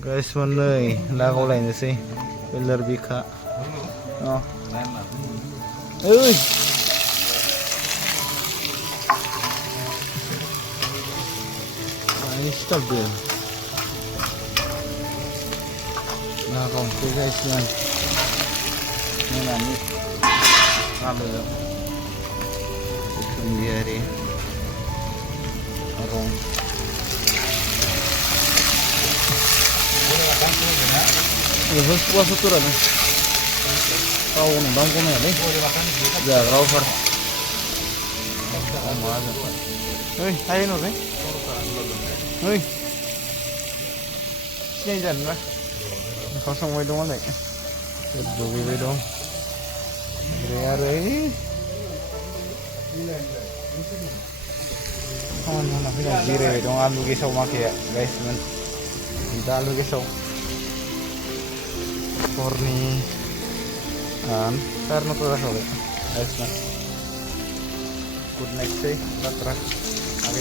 Guys mana nako lain sih pilar bika. Oh. Uy. Ini stabil. Nah, oke guys yan. Ini nani. Ano yun? Itong biyari. Arong. Lebih puasa tuh kan? Tahu nih bang kau nih? Ya, router. Hei, ayo nih. Hei, sini jangan lah. Kosong way dong nih. Dua way dong. Re. Ano na pinag-zero dong alu gisaw makia guys man. Kita alu gisaw. Korni karena tuh rasanya guys man. Good night say, patrak. Oke,